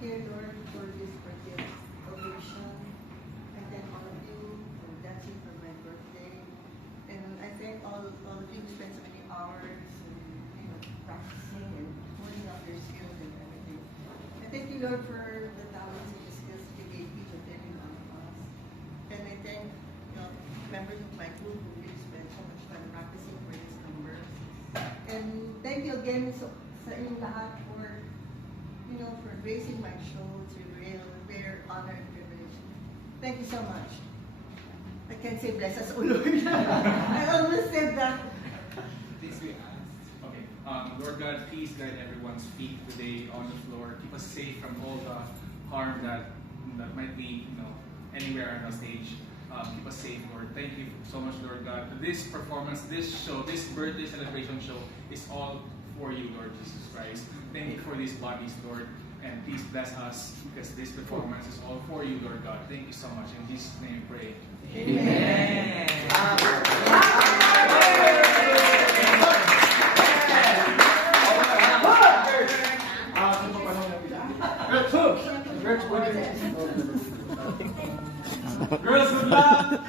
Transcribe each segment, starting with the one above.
dear Lord, for this birthday occasion. I thank all of you for dancing for my birthday. And I thank all of you who spent so many hours practicing and honing up your skills and everything. I thank you, Lord, for the talents and the skills you gave each and every one of us. And I thank members of my group who really spent so much time practicing for these numbers. And thank you again sa inyong lahat for for gracing my show to real rare honor and privilege. Thank you so much. I can't say bless us, O Lord. I almost said that. Please be asked. Okay. Lord God, please guide everyone's feet today on the floor. Keep us safe from all the harm that might be, anywhere on the stage. Keep us safe, Lord. Thank you so much, Lord God. This performance, this show, this birthday celebration show is all for you, Lord Jesus Christ. Thank you for these bodies, Lord. And please bless us because this performance is all for you, Lord God. Thank you so much. In Jesus' name we pray. Amen. Girls, good luck!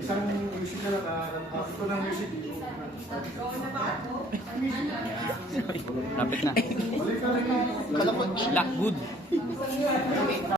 Isang music na ito ng music. Lapit na. Black good.